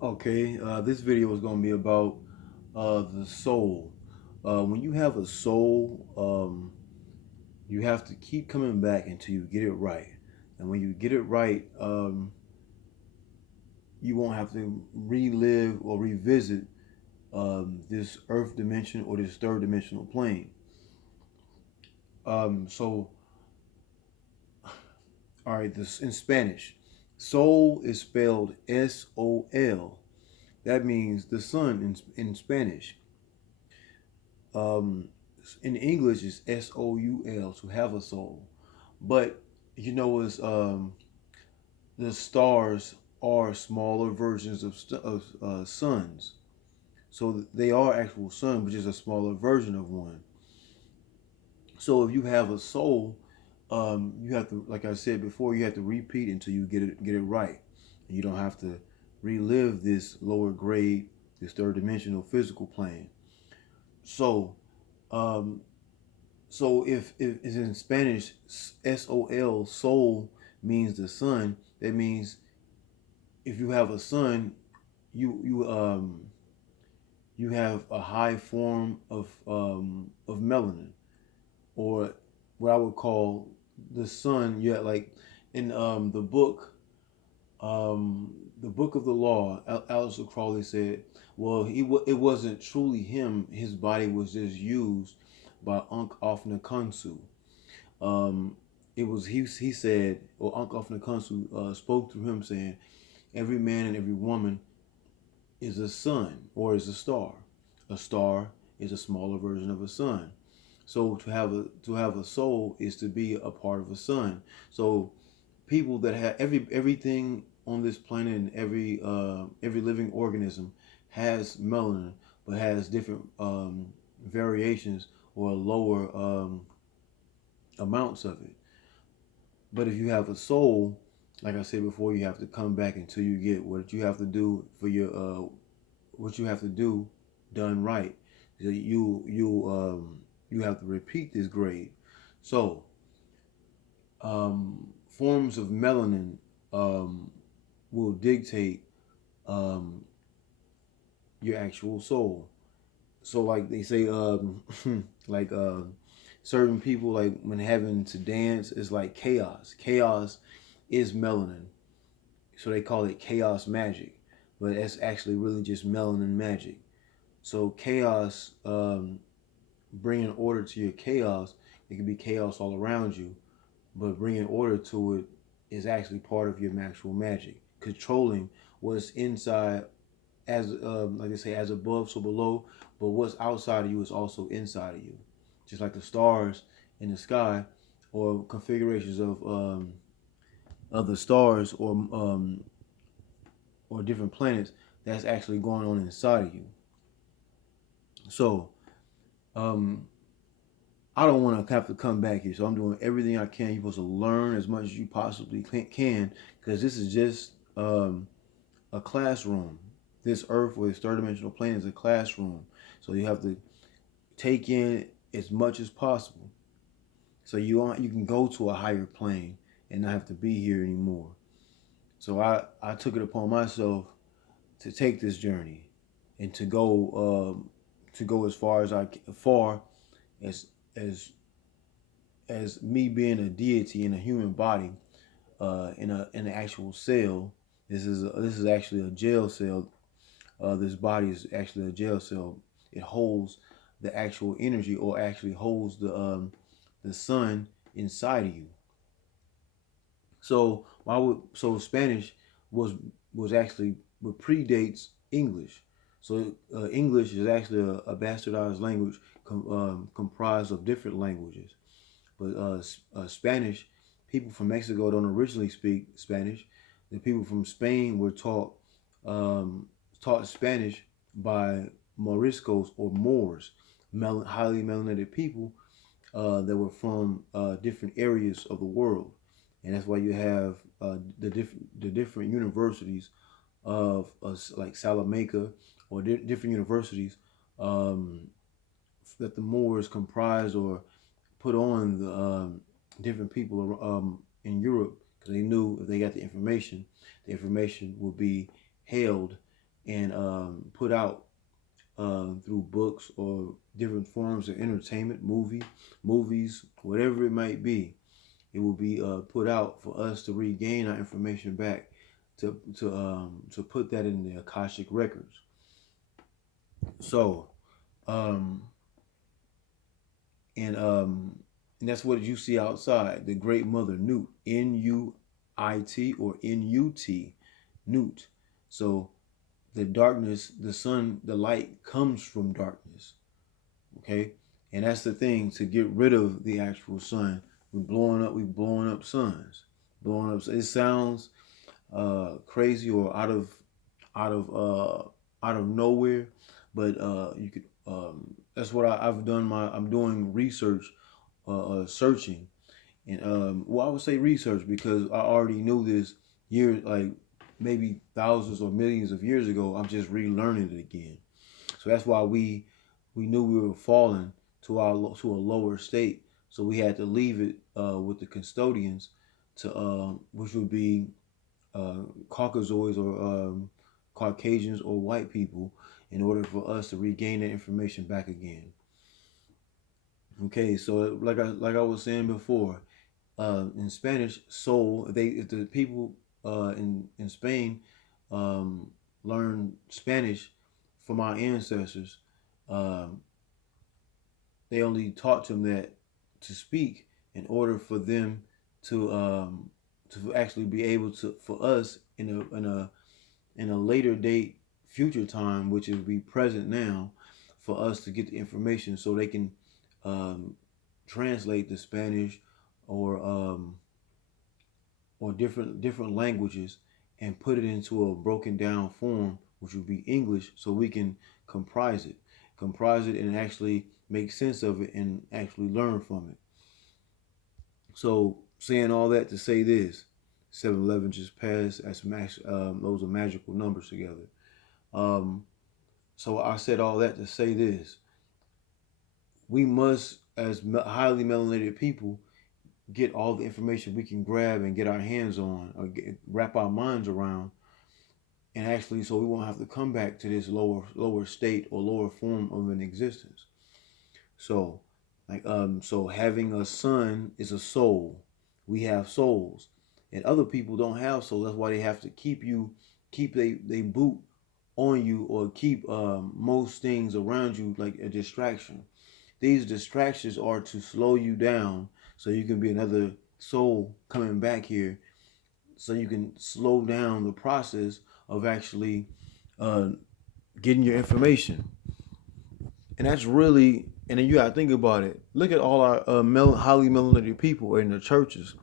Okay, this video is going to be about the soul. When you have a soul, you have to keep coming back until you get it right. And when you get it right, you won't have to relive or revisit this earth dimension or this third dimensional plane. So, all right, this in Spanish, soul is spelled SOL. That means the sun in Spanish. Um, in English is SOUL, to have a soul. But you know, is the stars are smaller versions of suns. So they are actual sun, but just a smaller version of one. So if you have a soul, you have to, like I said before, you have to repeat until you get it right. And you don't have to relive this lower grade, this third dimensional physical plane. So um, So if it's in Spanish, SOL, soul means the sun. That means if you have a sun, you you have a high form of melanin, or what I would call the sun. Yeah, like in the book of the law, Alistair Crowley said, well, it wasn't truly him. His body was just used by Ankh Afnakansu. Um, it was he said, or Ankh Afnakansu spoke through him saying, every man and every woman is a sun or is a star. A star is a smaller version of a sun. So to have a soul is to be a part of a sun. So people that have everything on this planet and every living organism has melanin, but has different variations or lower amounts of it. But if you have a soul, like I said before, you have to come back until you get what you have to do for your what you have to do done right. So you have to repeat this grade. So forms of melanin um, will dictate um, your actual soul. So like they say, like certain people, like when having to dance is like chaos. Chaos is melanin, so they call it chaos magic, but it's actually really just melanin magic. So chaos, bringing order to your chaos, it can be chaos all around you, but bringing order to it is actually part of your actual magic. Controlling what's inside, as like they say, as above so below, but what's outside of you is also inside of you. Just like the stars in the sky, or configurations of the stars, or different planets, that's actually going on inside of you. So um, I don't want to have to come back here. So I'm doing everything I can. You're supposed to learn as much as you possibly can, because this is just a classroom. This earth or this third dimensional plane is a classroom. So you have to take in as much as possible. So you can go to a higher plane and not have to be here anymore. So I took it upon myself to take this journey and to go as far as far as as as me being a deity in a human body, in an actual cell. This is actually a jail cell. This body is actually a jail cell. It holds the actual energy, or actually holds the sun inside of you. So Spanish was was actually what predates English. So English is actually a bastardized language comprised of different languages. But Spanish, people from Mexico don't originally speak Spanish. The people from Spain were um, taught Spanish by Moriscos or Moors, highly melanated people that were from different areas of the world, and that's why you have the different universities of like Salamanca, or different universities um, that the Moors comprised or put on the different people in Europe, because they knew if they got the information would be held and put out through books or different forms of entertainment, movies, whatever it might be. It will be put out for us to regain our information back, to put that in the Akashic records. So, um, and and that's what you see outside. The Great Mother Nut, Nuit or Nut, Nut. So the darkness, the sun, the light comes from darkness. Okay, and that's the thing, to get rid of the actual sun. We blowing up suns, blowing up. It sounds crazy or out of nowhere, but you could. That's what I've done. I'm doing research, searching, and well, I would say research because I already knew this years, like maybe thousands or millions of years ago. I'm just relearning it again. So that's why we knew we were falling to a lower state. So we had to leave it with the custodians, to which would be Caucasoids or Caucasians or white people, in order for us to regain that information back again. Okay, so like I was saying before, in Spanish, soul. If the people in Spain um, learned Spanish from our ancestors, um, they only taught them that to speak in order for them to actually be able to, for us in a later date, future time, which is be present now, for us to get the information so they can um, translate the Spanish or different languages and put it into a broken down form, which would be English, so we can comprise it and actually make sense of it and actually learn from it. So saying all that to say this, 7-11 just passed. Those are magical numbers together. Um, so I said all that to say this: we must, as highly melanated people, get all the information we can grab and get our hands on, or wrap our minds around, and actually, so we won't have to come back to this lower state or lower form of an existence. So, so having a son is a soul. We have souls, and other people don't have souls. That's why they have to keep they boot on you, or keep most things around you like a distraction. These distractions are to slow you down, so you can be another soul coming back here, so you can slow down the process of actually uh, getting your information. And that's really, and then you gotta think about it. Look at all our highly melanated people in the churches.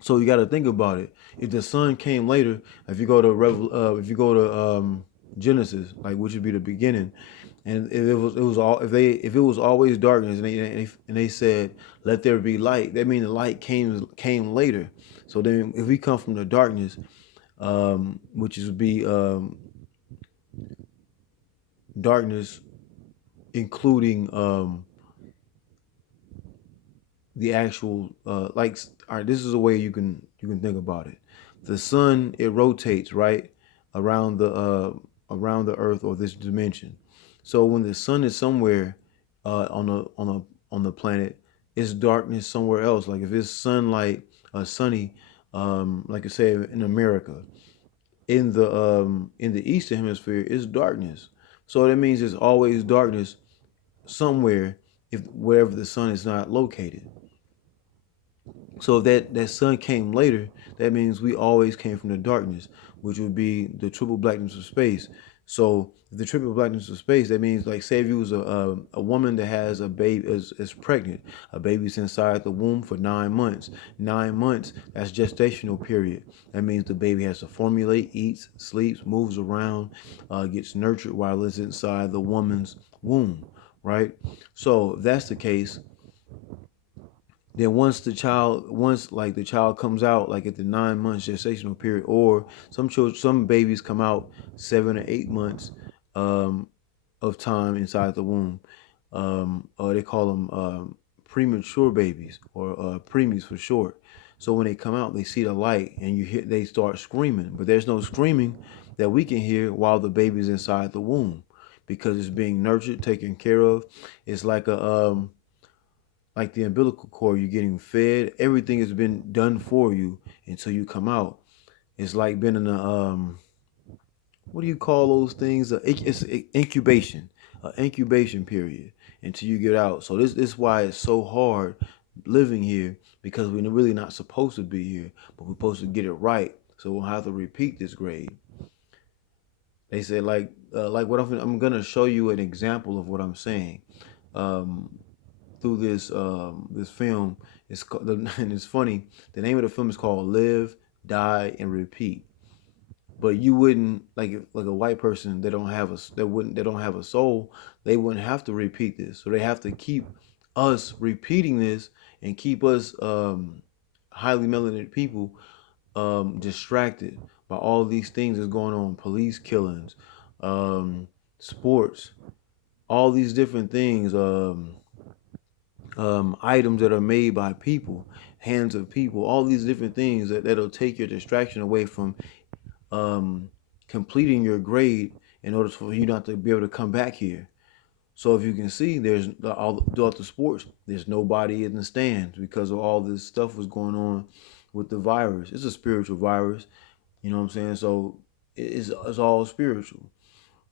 So you got to think about it. If the sun came later, if you go to Genesis, like, which would be the beginning, and if it was always darkness, and they said, let there be light, that means the light came later. So then if we come from the darkness, which is be darkness including the actual like, all right, this is a way you can think about it. The sun, it rotates, right, around the earth, or this dimension. So when the sun is somewhere on the planet, it's darkness somewhere else. Like if it's sunlight, sunny, like I say in America, in the eastern hemisphere, it's darkness. So that means there's always darkness somewhere, if wherever the sun is not located. So if that sun came later, that means we always came from the darkness, which would be the triple blackness of space. So the triple blackness of space, that means, like, say if you was a woman that has a baby, is pregnant, a baby's inside the womb for 9 months. 9 months, that's gestational period. That means the baby has to formulate, eats, sleeps, moves around, gets nurtured while it's inside the woman's womb, right? So if that's the case, then once like the child comes out, like at the 9 months gestational period, or some babies come out 7 or 8 months um, of time inside the womb, or they call them premature babies, or preemies for short. So when they come out, they see the light, and they start screaming, but there's no screaming that we can hear while the baby's inside the womb, because it's being nurtured, taken care of. It's like the umbilical cord. You're getting fed. Everything has been done for you until you come out. It's like being in a what do you call those things? It's incubation period until you get out. So this is why it's so hard living here, because we're really not supposed to be here, but we're supposed to get it right. So we'll have to repeat this grade. They said like what I'm gonna show you an example of what I'm saying um, through this film. And it's funny. The name of the film is called Live, Die, and Repeat. But you wouldn't like a white person that don't have a soul. They wouldn't have to repeat this. So they have to keep us repeating this and keep us highly melanated people distracted by all these things that's going on: police killings, sports, all these different things, items that are made by people, hands of people, all these different things that'll take your distraction away from completing your grade in order for you not to be able to come back here. So if you can see, there's all throughout the sports, there's nobody in the stands because of all this stuff was going on with the virus. It's a spiritual virus, you know what I'm saying? So it's all spiritual.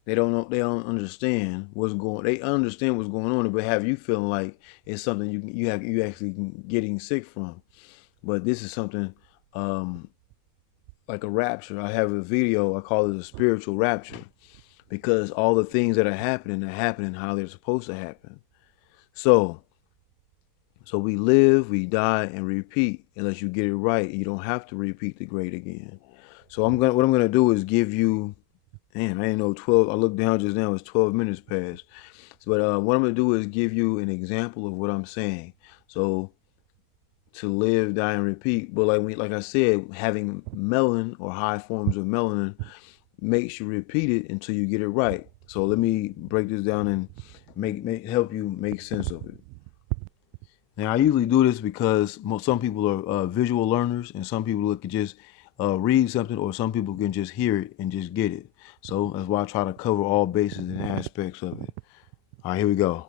They don't know, they don't understand what's going. They understand what's going on, but have you feeling like it's something you actually getting sick from. But this is something like a rapture. I have a video. I call it a spiritual rapture, because all the things that are happening how they're supposed to happen. So we live, we die, and repeat unless you get it right. You don't have to repeat the grade again. So what I'm gonna do is give you. Man, I didn't know 12. I looked down just now. It's 12 minutes past. So, but what I'm gonna do is give you an example of what I'm saying. So to live, die, and repeat. But like I said, having melanin or high forms of melanin makes you repeat it until you get it right. So let me break this down and help you make sense of it. Now I usually do this because some people are visual learners, and some people can just read something, or some people can just hear it and just get it. So that's why I try to cover all bases and aspects of it. All right, here we go.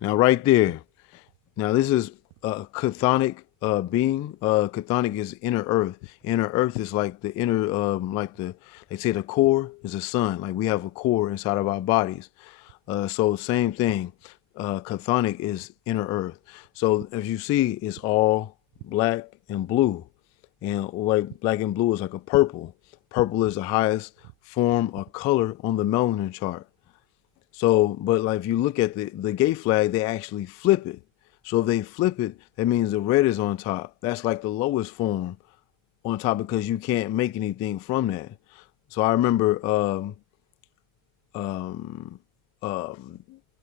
Now right there. Now this is a chthonic being. Chthonic is inner earth. Inner earth is like the inner, they say the core is the sun. Like we have a core inside of our bodies. So same thing. Chthonic is inner earth. So as you see, it's all black and blue. And like black and blue is like a purple. Purple is the highest form or color on the melanin chart. So, but like if you look at the gay flag, they actually flip it. So if they flip it, that means the red is on top. That's like the lowest form on top, because you can't make anything from that. So I remember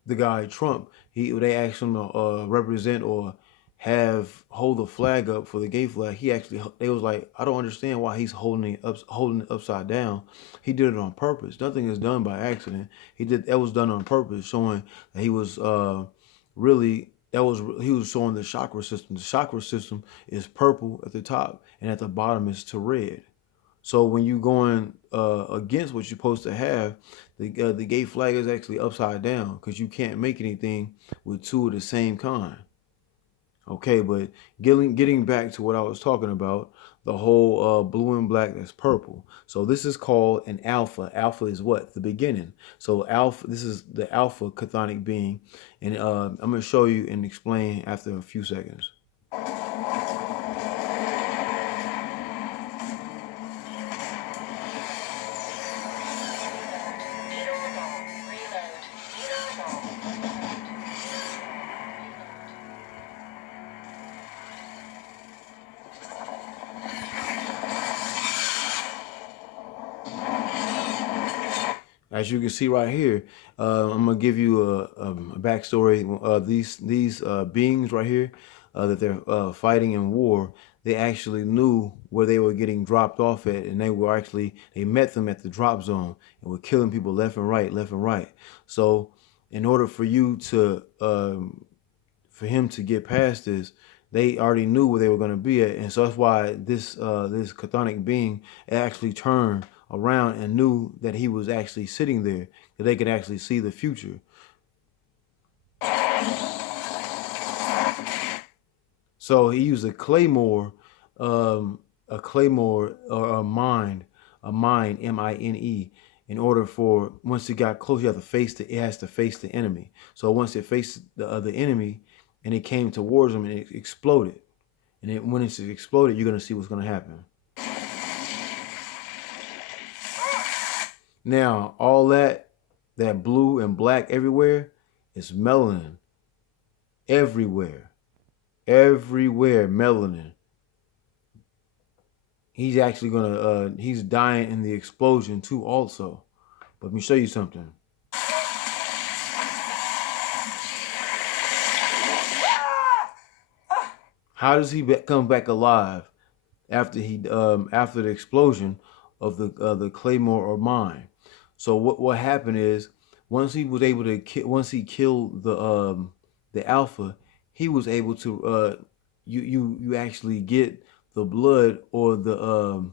the guy Trump, they asked him to represent or hold the flag up for the gay flag. They was like, I don't understand why he's holding it upside down. He did it on purpose. Nothing is done by accident. That was done on purpose, showing that he was he was showing the chakra system. The chakra system is purple at the top, and at the bottom is to red. So when you're going against what you're supposed to have, the gay flag is actually upside down, because you can't make anything with two of the same kind. Okay, but getting back to what I was talking about, the whole blue and black, that's purple. So this is called an alpha. Alpha is what? The beginning. So alpha, this is the alpha chthonic being. And I'm going to show you and explain after a few seconds. As you can see right here, I'm gonna give you a backstory. These beings right here that they're fighting in war, they actually knew where they were getting dropped off at, and they met them at the drop zone and were killing people left and right, left and right. So in order for you to for him to get past this, They already knew where they were going to be at, and so that's why this chthonic being actually turned around and knew that he was actually sitting there, that they could actually see the future. So he used a claymore, or a mine, M-I-N-E, in order for, once it got close, you have to face it has to face the enemy. So once it faced the enemy, and it came towards them, and it exploded. And when it's exploded, you're gonna see what's gonna happen. Now, all that blue and black everywhere is melanin. Everywhere. Everywhere, melanin. He's actually gonna he's dying in the explosion too also. But let me show you something. How does he come back alive after after the explosion of the claymore or mine? So what happened is, once he was able to once he killed the alpha, he was able to you actually get the blood, or the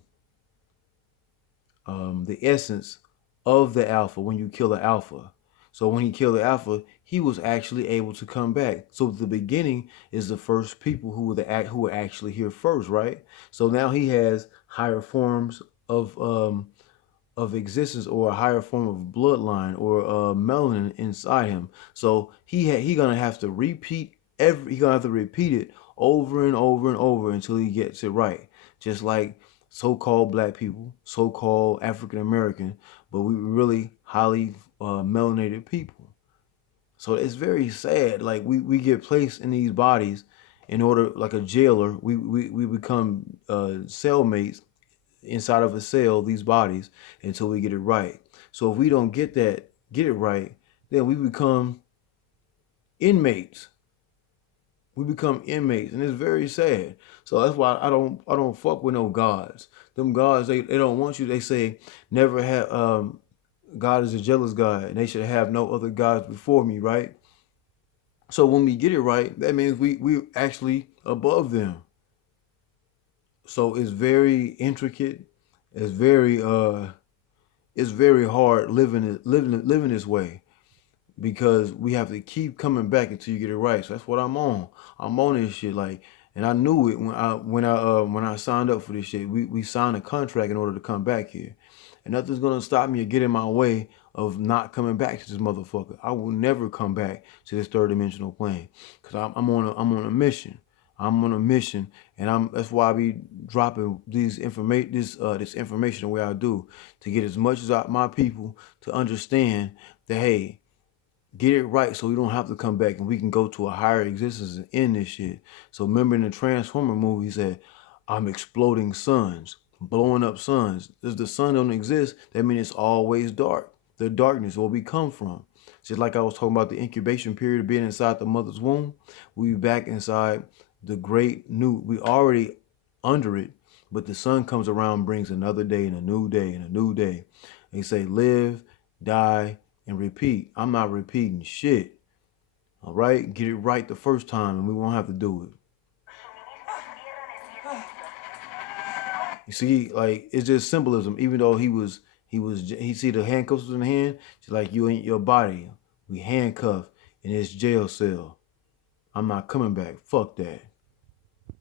essence of the alpha when you kill the alpha. So when he killed the alpha, he was actually able to come back. So the beginning is the first people who were actually here first, right? So now he has higher forms of existence, or a higher form of bloodline, or melanin inside him. So he gonna have to repeat he gonna have to repeat it over and over and over until he gets it right. Just like so-called black people, so-called African American, but we really highly melanated people. So it's very sad. Like we get placed in these bodies in order, like a jailer. We become cellmates inside of a cell, these bodies, until we get it right. So if we don't get it right, then we become inmates. We become inmates, and it's very sad. So that's why I don't fuck with no gods. Them gods, they don't want you. They say never have God is a jealous God, and they should have no other gods before me, right? So when we get it right, that means we actually above them. So it's very intricate. It's very hard living this way, because we have to keep coming back until you get it right. So that's what I'm on. I'm on this shit, like, and I knew it when I signed up for this shit. We signed a contract in order to come back here, and nothing's gonna stop me or get in my way of not coming back to this motherfucker. I will never come back to this third dimensional plane, because I'm on a mission. I'm on a mission, and that's why I be dropping this information the way I do, to get as much as my people to understand that, hey, get it right so we don't have to come back, and we can go to a higher existence and end this shit. So remember in the Transformer movie, he said, I'm exploding suns, blowing up suns. If the sun don't exist, that means it's always dark. The darkness, where we come from. Just like I was talking about the incubation period of being inside the mother's womb, we be back inside the great new, we already under it, but the sun comes around, brings another day and a new day and a new day. They say live, die, and repeat. I'm not repeating shit. All right, get it right the first time, and we won't have to do it. You see, like, it's just symbolism. Even though he see the handcuffs in the hand, just like you ain't your body. We handcuffed in this jail cell. I'm not coming back. Fuck that.